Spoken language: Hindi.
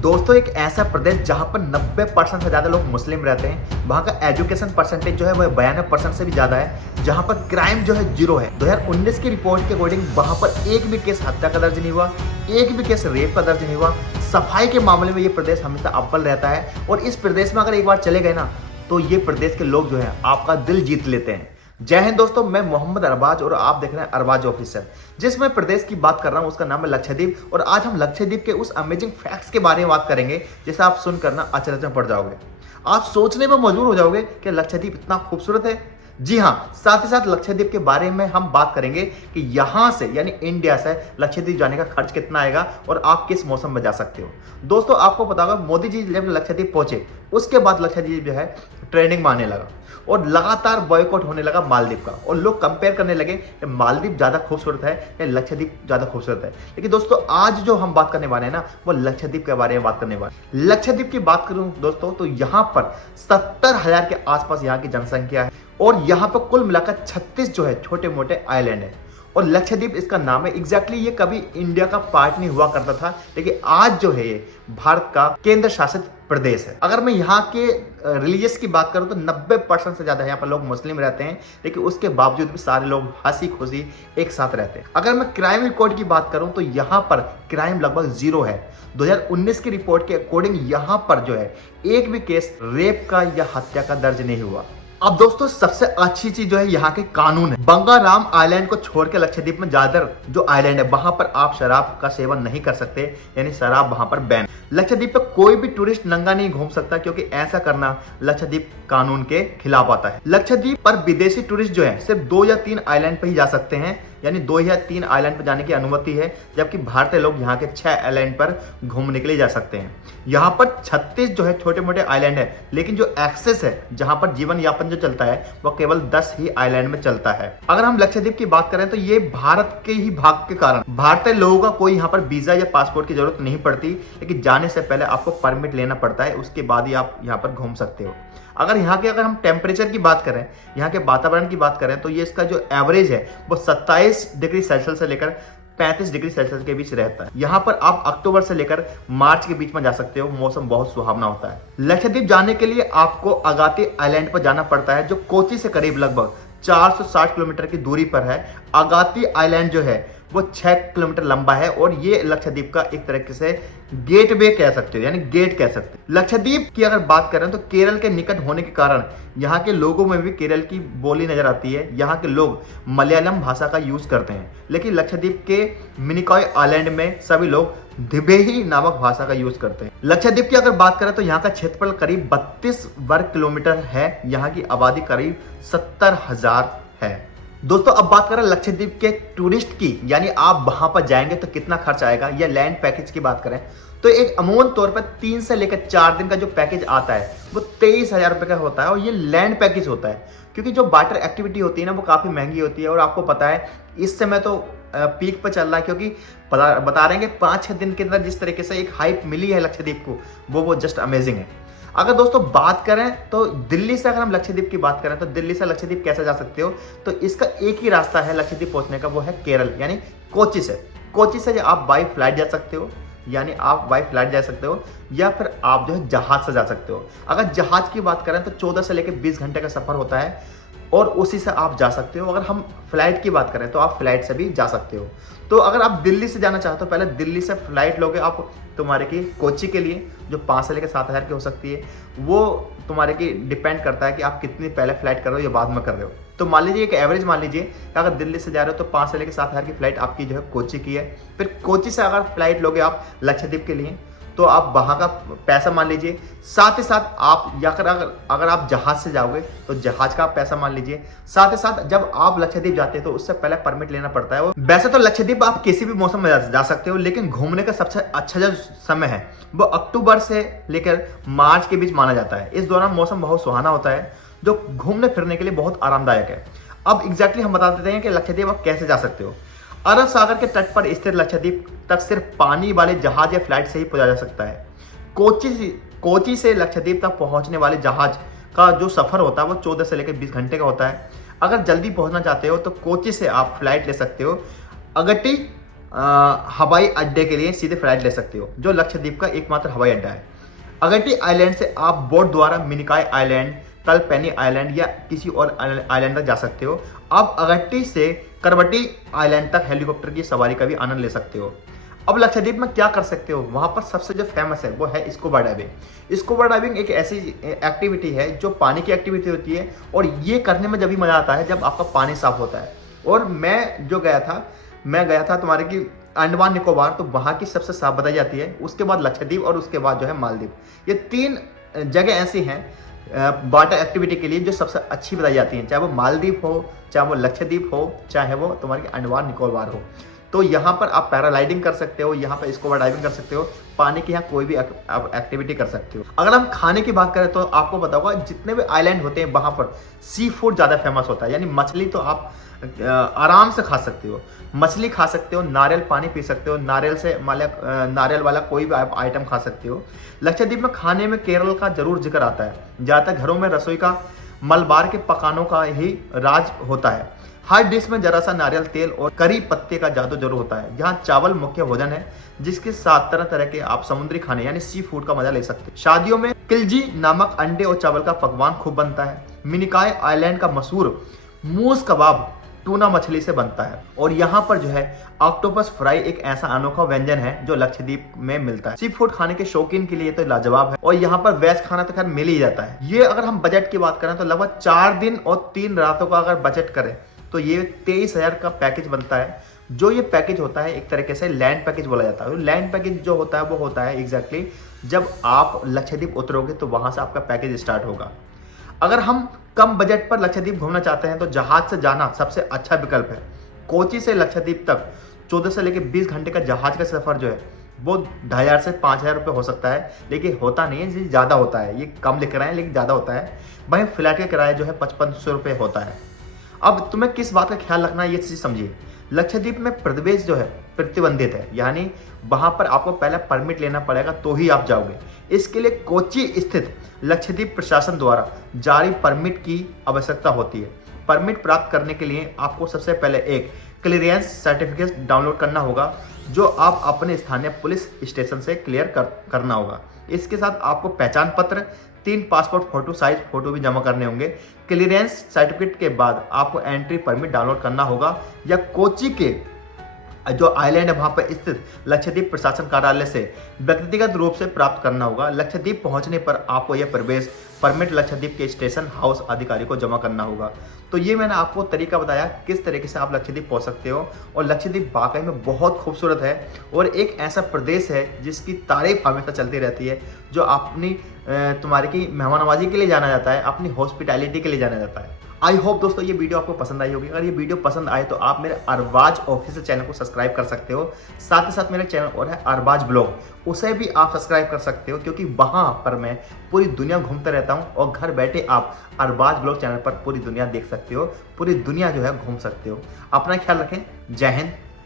दोस्तों एक ऐसा प्रदेश जहां पर 90% से ज्यादा लोग मुस्लिम रहते हैं, वहां का एजुकेशन परसेंटेज जो है वह 92% से भी ज्यादा है, जहां पर क्राइम जो है जीरो है। 2019 की रिपोर्ट के अकॉर्डिंग वहां पर एक भी केस हत्या का दर्ज नहीं हुआ, एक भी केस रेप का दर्ज नहीं हुआ। सफाई के मामले में ये प्रदेश हमेशा अव्वल रहता है और इस प्रदेश में अगर एक बार चले गए ना तो ये प्रदेश के लोग जो है आपका दिल जीत लेते हैं। जय हिंद दोस्तों, मैं मोहम्मद अरबाज और आप देख रहे हैं अरबाज ऑफिसर। जिस मैं प्रदेश की बात कर रहा हूं उसका नाम है लक्षद्वीप और आज हम लक्षद्वीप के उस अमेजिंग फैक्ट्स के बारे में बात करेंगे जिसे आप सुनकर ना अचरज में पड़ जाओगे। आप सोचने में मजबूर हो जाओगे कि लक्षद्वीप इतना खूबसूरत है। जी हाँ, साथ ही साथ लक्षद्वीप के बारे में हम बात करेंगे कि यहां से यानी इंडिया से लक्षद्वीप जाने का खर्च कितना आएगा और आप किस मौसम में जा सकते हो। दोस्तों आपको पता होगा मोदी जी जब लक्षद्वीप पहुंचे उसके बाद लक्षद्वीप जो है ट्रेंडिंग में आने लगा और लगातार बॉयकॉट होने लगा मालदीव का और लोग कंपेयर करने लगे कि मालदीव ज्यादा खूबसूरत है या लक्षद्वीप ज्यादा खूबसूरत है। लेकिन दोस्तों आज जो हम बात करने वाले हैं ना वो लक्षद्वीप के बारे में बात करने वाले। लक्षद्वीप की बात करूं दोस्तों तो यहाँ पर 70,000 के आसपास यहाँ की जनसंख्या है और यहाँ पर कुल मिलाकर 36 जो है छोटे मोटे आइलैंड है और लक्षद्वीप इसका नाम है। एग्जैक्टली ये कभी इंडिया का पार्ट नहीं हुआ करता था, लेकिन आज जो है ये भारत का केंद्र शासित प्रदेश है। अगर मैं यहाँ के रिलीजियस की बात करूं तो 90% से ज्यादा यहाँ पर लोग मुस्लिम रहते हैं, लेकिन उसके बावजूद भी सारे लोग हंसी खुशी एक साथ रहते हैं। अगर मैं क्राइम रिकॉर्ड की बात करूं तो यहाँ पर क्राइम लगभग जीरो है। 2019 की रिपोर्ट के अकॉर्डिंग यहाँ पर जो है एक भी केस रेप का या हत्या का दर्ज नहीं हुआ। अब दोस्तों सबसे अच्छी चीज जो है यहाँ के कानून है। बंगाराम आइलैंड को छोड़ के लक्षद्वीप में ज्यादातर जो आइलैंड है वहां पर आप शराब का सेवन नहीं कर सकते, यानी शराब वहां पर बैन। लक्षद्वीप पे कोई भी टूरिस्ट नंगा नहीं घूम सकता क्योंकि ऐसा करना लक्षद्वीप कानून के खिलाफ आता है। लक्षद्वीप पर विदेशी टूरिस्ट जो है सिर्फ 2 या 3 आइलैंड पे ही जा सकते हैं, यानी 2 या 3 आइलैंड पर जाने की अनुमति है, जबकि भारतीय लोग यहाँ के 6 आइलैंड पर घूमने के लिए जा सकते हैं। यहाँ पर 36 जो है छोटे मोटे आइलैंड है, लेकिन जो एक्सेस है जहाँ पर जीवन यापन जो चलता है वो केवल 10 ही आइलैंड में चलता है। अगर हम लक्षद्वीप की बात करें तो ये भारत के ही भाग के कारण भारतीय लोगों का कोई यहाँ पर वीजा या पासपोर्ट की जरूरत नहीं पड़ती, लेकिन जाने से पहले आपको परमिट लेना पड़ता है, उसके बाद ही आप यहाँ पर घूम सकते हो। अगर हम टेम्परेचर की बात करें, यहाँ के वातावरण की बात करें तो ये इसका जो एवरेज है वो 27 डिग्री सेल्सियस से लेकर 35 डिग्री सेल्सियस के बीच रहता है। यहाँ पर आप अक्टूबर से लेकर मार्च के बीच में जा सकते हो, मौसम बहुत सुहावना होता है। लक्षद्वीप जाने के लिए आपको अगाती आइलैंड पर जाना पड़ता है जो कोची से करीब लगभग 460 किलोमीटर की दूरी पर है। अगाती आइलैंड जो है वो 6 किलोमीटर लंबा है और ये लक्षद्वीप का एक तरीके से गेटवे कह सकते हो, यानी गेट कह सकते हो। लक्षद्वीप की अगर बात करें तो केरल के निकट होने के कारण यहाँ के लोगों में भी केरल की बोली नजर आती है। यहाँ के लोग मलयालम भाषा का यूज करते हैं, लेकिन लक्षद्वीप के मिनिकॉय आइलैंड में सभी लोग दिबेही नामक भाषा का यूज करते हैं। लक्षद्वीप की अगर बात करें तो यहाँ का क्षेत्रफल करीब 32 वर्ग किलोमीटर है। यहाँ की आबादी करीब 70,000 है। दोस्तों अब बात करें लक्षद्वीप के टूरिस्ट की, यानी आप वहां पर जाएंगे तो कितना खर्च आएगा, या लैंड पैकेज की बात करें तो एक अमूमन तौर पर 3 से लेकर 4 दिन का जो पैकेज आता है वो 23,000 रुपए का होता है और ये लैंड पैकेज होता है, क्योंकि जो वाटर एक्टिविटी होती है ना वो काफी महंगी होती है। और आपको पता है इस समय तो पीक पर चल रहा है, क्योंकि बता रहे हैं कि 5-6 दिन के अंदर जिस तरीके से एक हाइप मिली है लक्षद्वीप को वो जस्ट अमेजिंग है। अगर दोस्तों बात करें तो दिल्ली से, अगर हम लक्षद्वीप की बात करें तो दिल्ली से लक्षद्वीप कैसे जा सकते हो, तो इसका एक ही रास्ता है लक्षद्वीप पहुंचने का, वो है केरल यानी कोची से। कोची से आप बाई फ्लाइट जा सकते हो, यानी आप बाई फ्लाइट जा सकते हो, या फिर आप जो है जहाज से जा सकते हो। अगर जहाज की बात करें तो 14 से लेकर 20 घंटे का सफर होता है और उसी से आप जा सकते हो। अगर हम फ्लाइट की बात करें तो आप फ्लाइट से भी जा सकते हो। तो अगर आप दिल्ली से जाना चाहते हो, पहले दिल्ली से फ्लाइट लोगे आप तुम्हारे की कोची के लिए, जो 5 से लेकर 7,000 की हो सकती है। वो तुम्हारे की डिपेंड करता है कि आप कितनी पहले फ्लाइट कर रहे हो या बाद में कर रहे हो। तो मान लीजिए एक एवरेज मान लीजिए कि अगर दिल्ली से जा रहे हो तो 5 से लेकर 7,000 की फ्लाइट आपकी जो है कोची की है। फिर कोची से अगर फ्लाइट लोगे आप लक्षद्वीप के लिए तो आप वहां का पैसा मान लीजिए, साथ ही साथ आप या अगर आप जहाज से जाओगे तो जहाज का पैसा मान लीजिए। साथ ही साथ जब आप लक्षद्वीप जाते हैं तो उससे पहले परमिट लेना पड़ता है। वैसे तो लक्षद्वीप आप किसी भी मौसम में जा सकते हो, लेकिन घूमने का सबसे अच्छा जो समय है वो अक्टूबर से लेकर मार्च के बीच माना जाता है। इस दौरान मौसम बहुत सुहाना होता है जो घूमने फिरने के लिए बहुत आरामदायक है। अब एग्जैक्टली हम बता देते हैं कि लक्षद्वीप आप कैसे जा सकते हो। अरब सागर के तट पर स्थित लक्षद्वीप तक सिर्फ पानी वाले जहाज या फ्लाइट से ही पहुंचा जा सकता है। कोची से लक्षद्वीप तक पहुंचने वाले जहाज का जो सफर होता है वो 14 से लेकर 20 घंटे का होता है। अगर जल्दी पहुंचना चाहते हो तो कोची से आप फ्लाइट ले सकते हो। अगट्टी हवाई अड्डे के लिए सीधे फ्लाइट ले सकते हो, जो लक्षद्वीप का एकमात्र हवाई अड्डा है। अगट्टी आइलैंड से आप बोट द्वारा मिनिकॉय आइलैंड, तलपेनी आइलैंड या किसी और आइलैंड तक जा सकते हो। आप अगट्टी से करवटी आइलैंड तक हेलीकॉप्टर की सवारी का भी आनंद ले सकते हो। अब लक्षद्वीप में क्या कर सकते हो, वहां पर सबसे जो फेमस है वो है स्कूबा डाइविंग। स्कूबा डाइविंग एक ऐसी एक्टिविटी है जो पानी की एक्टिविटी होती है, और ये करने में जब भी मजा आता है जब आपका पानी साफ होता है। और मैं गया था तुम्हारे की अंडमान निकोबार, तो वहाँ की सबसे साफ बताई जाती है, उसके बाद लक्षद्वीप और उसके बाद जो है मालदीव। ये 3 जगह ऐसी हैं वाटर एक्टिविटी के लिए जो सबसे अच्छी बताई जाती हैं, चाहे वो मालदीव हो, चाहे वो लक्षद्वीप हो, चाहे वो तुम्हारी अंडमान निकोबार हो। तो यहाँ पर आप पैराग्लाइडिंग कर सकते हो, यहाँ पर स्कूबा डाइविंग कर सकते हो, पानी की यहाँ कोई भी आप एक्टिविटी कर सकते हो। अगर हम खाने की बात करें तो आपको पता होगा जितने भी आइलैंड होते हैं वहाँ पर सी फूड ज़्यादा फेमस होता है, यानी मछली तो आप आराम से खा सकते हो, मछली खा सकते हो, नारियल पानी पी सकते हो, नारियल वाला कोई भी आप आइटम खा सकते हो। लक्षद्वीप में खाने में केरल का जरूर जिक्र आता है, ज़्यादातर घरों में रसोई का मलबार के पकानों का ही राज होता है। हर डिश में जरा सा नारियल तेल और करी पत्ते का जादू जरूर होता है। जहाँ चावल मुख्य भोजन है, जिसके साथ तरह तरह के आप समुद्री खाने यानी सी फूड का मजा ले सकते हैं। शादियों में किलजी नामक अंडे और चावल का पकवान खूब बनता है। मिनिकॉय आइलैंड का मशहूर मूस कबाब टूना मछली से बनता है। और यहाँ पर जो है ऑक्टोपस फ्राई एक ऐसा अनोखा व्यंजन है जो लक्षद्वीप में मिलता है। सी फूड खाने के शौकीन के लिए तो लाजवाब है, और यहाँ पर वेज खाना तो खैर मिल ही जाता है। ये अगर हम बजट की बात करें तो लगभग 4 दिन और 3 रातों का अगर बजट करें तो ये 23,000 का पैकेज बनता है। जो ये पैकेज होता है एक तरीके से लैंड पैकेज बोला जाता है। लैंड पैकेज जो होता है वो होता है एग्जैक्टली जब आप लक्षद्वीप उतरोगे तो वहां से आपका पैकेज स्टार्ट होगा। अगर हम कम बजट पर लक्षद्वीप घूमना चाहते हैं तो जहाज से जाना सबसे अच्छा विकल्प है। कोची से लक्षद्वीप तक 14 से लेकर 20 घंटे का जहाज का सफर जो है वो 2,500 से 5,000 रुपये हो सकता है, लेकिन होता नहीं है, ज़्यादा होता है। ये कम लिख रहे हैं लेकिन ज़्यादा होता है। वहीं फ्लाइट का किराया जो है 5500 रुपये होता है। अब तुम्हें किस बात का ख्याल रखना है ये चीज़ समझिए। लक्षद्वीप में प्रवेश जो है प्रतिबंधित है, यानी वहां पर आपको पहले परमिट लेना पड़ेगा तो ही आप जाओगे। इसके लिए कोची स्थित लक्षद्वीप प्रशासन द्वारा जारी परमिट की आवश्यकता होती है। परमिट प्राप्त करने के लिए आपको सबसे पहले एक क्लियरेंस सर्टिफिकेट डाउनलोड करना होगा, जो आप अपने स्थानीय पुलिस स्टेशन से क्लियर करना होगा। इसके साथ आपको पहचान पत्र, 3 पासपोर्ट फोटो साइज फोटो भी जमा करने होंगे। क्लियरेंस सर्टिफिकेट के बाद आपको एंट्री परमिट डाउनलोड करना होगा, या कोची के जो आइलैंड है वहां पर स्थित लक्षद्वीप प्रशासन कार्यालय से व्यक्तिगत रूप से प्राप्त करना होगा। लक्षद्वीप पहुंचने पर आपको यह प्रवेश परमिट लक्षद्वीप के स्टेशन हाउस अधिकारी को जमा करना होगा। तो ये मैंने आपको तरीका बताया किस तरीके से आप लक्षद्वीप पहुंच सकते हो। और लक्षद्वीप वाकई में बहुत खूबसूरत है और एक ऐसा प्रदेश है जिसकी तारीफ हमेशा चलती रहती है, जो अपनी तुम्हारे की मेहमाननवाजी के लिए जाना जाता है, अपनी हॉस्पिटैलिटी के लिए जाना जाता है। आई होप दोस्तों ये वीडियो आपको पसंद आई होगी। अगर ये वीडियो पसंद आए तो आप मेरे अरबाज ऑफिशियल चैनल को सब्सक्राइब कर सकते हो। साथ ही साथ मेरा चैनल और है अरबाज ब्लॉग, उसे भी आप सब्सक्राइब कर सकते हो, क्योंकि वहां पर मैं पूरी दुनिया घूमता रहता हूं और घर बैठे आप अरबाज ब्लॉग चैनल पर पूरी दुनिया देख सकते हो, पूरी दुनिया जो है घूम सकते हो। अपना ख्याल रखें। जय हिंद।